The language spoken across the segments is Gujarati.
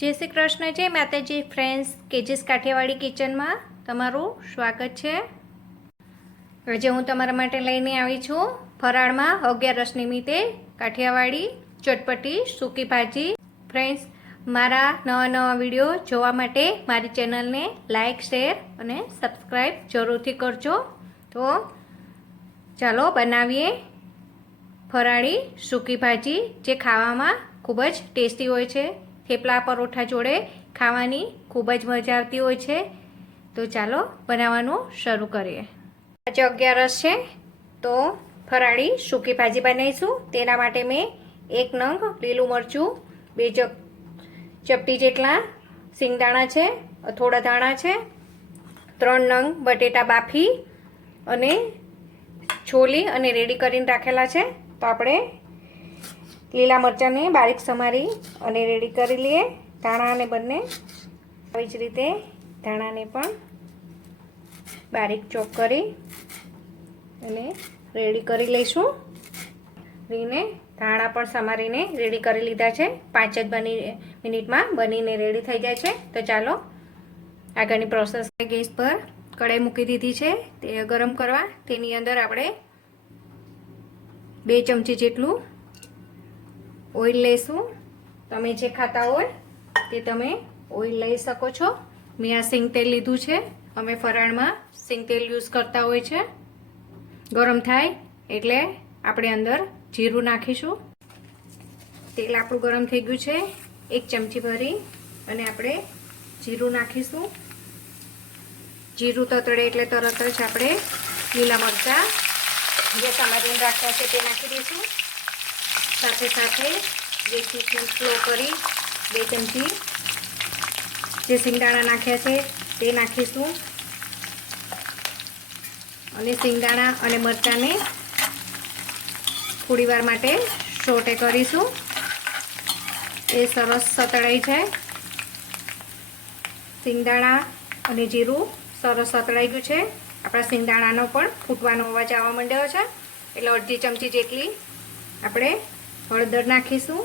જય શ્રી કૃષ્ણ, જય માતાજી ફ્રેન્ડ્સ, કેજીસ કાઠિયાવાડી કિચનમાં તમારું સ્વાગત છે। આજે હું તમારા માટે લઈને આવી છું ફરાળમાં 11 નિમિત્તે કાઠિયાવાડી ચટપટી સૂકી ભાજી। ફ્રેન્ડ્સ, મારા નવા વિડીયો જોવા માટે મારી ચેનલને લાઇક, શેર અને સબસ્ક્રાઈબ જરૂરથી કરજો। તો ચાલો બનાવીએ ફરાળી સૂકી ભાજી, જે ખાવામાં ખૂબ જ ટેસ્ટી હોય છે। થેપલા પરોઠા જોડે ખાવાની ખૂબ જ મજા આવતી હોય છે। તો ચાલો બનાવવાનું શરૂ કરીએ। આજે 11 છે તો ફરાળી સૂકી ભાજી બનાવીશું। તેના માટે મેં 1 નંગ લીલું મરચું, 2 ચપટી જેટલા સિંગદાણા છે, થોડા ધાણા છે, 3 નંગ બટેટા બાફી અને છોલી અને રેડી કરીને રાખેલા છે। તો આપણે લીલા મરચાંને બારીક સમારી અને રેડી કરી લઈએ। ધાણાને બંને આવી જ રીતે ધાણાને પણ બારીક ચોપ કરી અને રેડી કરી લઈશું। રીને ધાણા પણ સમારીને રેડી કરી લીધા છે। 5 જ મિનિટમાં બનીને રેડી થઈ જાય છે। તો ચાલો આગળની પ્રોસેસ। ગેસ પર કઢાઈ મૂકી દીધી છે તે ગરમ કરવા। તેની અંદર આપણે 2 ચમચી જેટલું ઓઇલ લઈશું। તમે જે ખાતા હોય તે તમે ઓઇલ લઈ શકો છો। મેં આ સિંગ તેલ લીધું છે। અમે ફરાળમાં સિંગ તેલ યુઝ કરતા હોય છે। ગરમ થાય એટલે આપણે અંદર જીરું નાખીશું। તેલ આપણું ગરમ થઈ ગયું છે। 1 ચમચી ભરી અને આપણે જીરું નાખીશું। જીરું તતડે એટલે તરત જ આપણે લીલા મરચાં જે સમારીને રાખ્યા છે તે નાખી દઈશું। સાથે સાથે ગેસની ફ્લેમ સ્લો કરી 2 ચમચી જે સિંગદાણા નાખ્યા છે તે નાખીશું અને સિંગદાણા અને મરચાંને થોડી વાર માટે સોટે કરીશું। એ સરસ સતળાઈ જાય। સિંગદાણા અને જીરું સરસ સતળાઈ ગયું છે। આપણા સિંગદાણાનો પણ ફૂટવાનો અવાજ આવવા માંડ્યો છે। એટલે અડધી ચમચી જેટલી આપણે હળદર નાખીશું।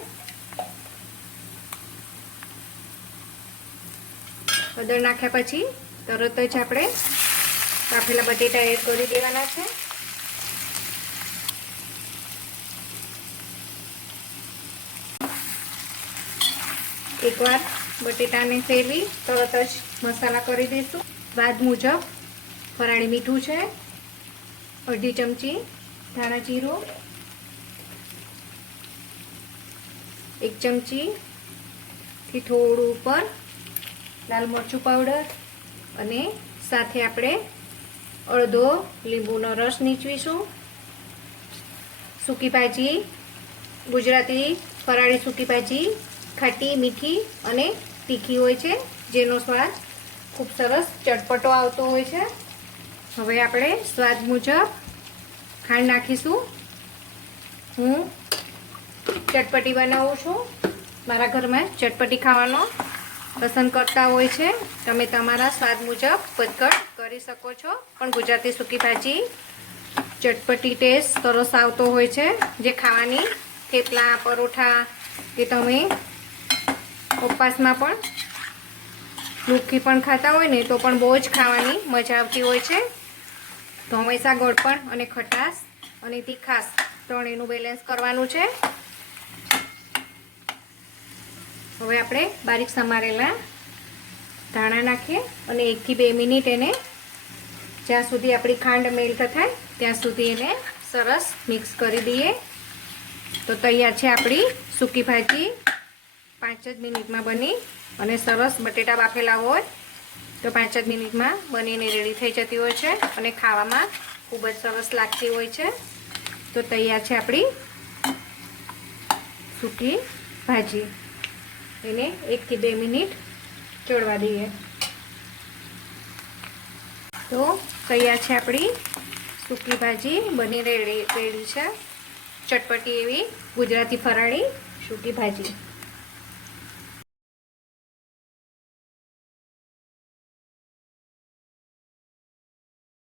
હળદર નાખ્યા પછી તરત જ આપણે બાફેલા બટેટા એડ કરી દેવાના છે। એકવાર બટેટાને ફેરવી તરત જ મસાલા કરી દઈશું। સ્વાદ મુજબ ફરાળી મીઠું છે, અડધી ચમચી ધાણા જીરું, 1 ચમચીથી થોડું ઉપર લાલ મરચું પાવડર અને સાથે આપણે અડધો લીંબુનો રસ નીચવીશું। સૂકી ભાજી, ગુજરાતી ફરાળી સૂકી ભાજી ખાટી, મીઠી અને તીખી હોય છે, જેનો સ્વાદ ખૂબ સરસ ચટપટો આવતો હોય છે। હવે આપણે સ્વાદ મુજબ ખાંડ નાખીશું। હું ચટપટી બનાવું છું। મારા ઘરમાં ચટપટી ખાવાનો પસંદ કરતા હોય છે। તમે તમારા સ્વાદ મુજબ વધઘટ કરી શકો છો। પણ ગુજરાતી સૂકી ભાજી ચટપટી ટેસ્ટ સરસ આવતો હોય છે, જે ખાવાની થેપલા પરોઠા કે તમે ઉપવાસમાં પણ ભૂખી પણ ખાતા હોય ને તો પણ બહુ જ ખાવાની મજા આવતી હોય છે। તો હંમેશા ગળપણ અને ખટાશ અને તીખાશ ત્રણેયનું બેલેન્સ કરવાનું છે। હવે આપણે બારીક સમારેલા ધાણા નાખીએ અને 1 થી 2 મિનિટ એને જ્યાં સુધી આપણી ખાંડ મેલ્ટ થાય ત્યાં સુધી એને સરસ મિક્સ કરી દઈએ। તો તૈયાર છે આપણી સૂકી ભાજી। 5 જ મિનિટમાં બની અને સરસ બટેટા બાફેલા હોય તો 5 જ મિનિટમાં બનીને રેડી થઈ જતી હોય છે અને ખાવામાં ખૂબ જ સરસ લાગતી હોય છે। તો તૈયાર છે આપણી સૂકી ભાજી। એને 1 થી 2 મિનિટ ચડવા દઈએ। તો તૈયાર છે આપણી સૂકી ભાજી, બની રેડી છે। ચટપટી એવી ગુજરાતી ફરાળી સૂકી ભાજી।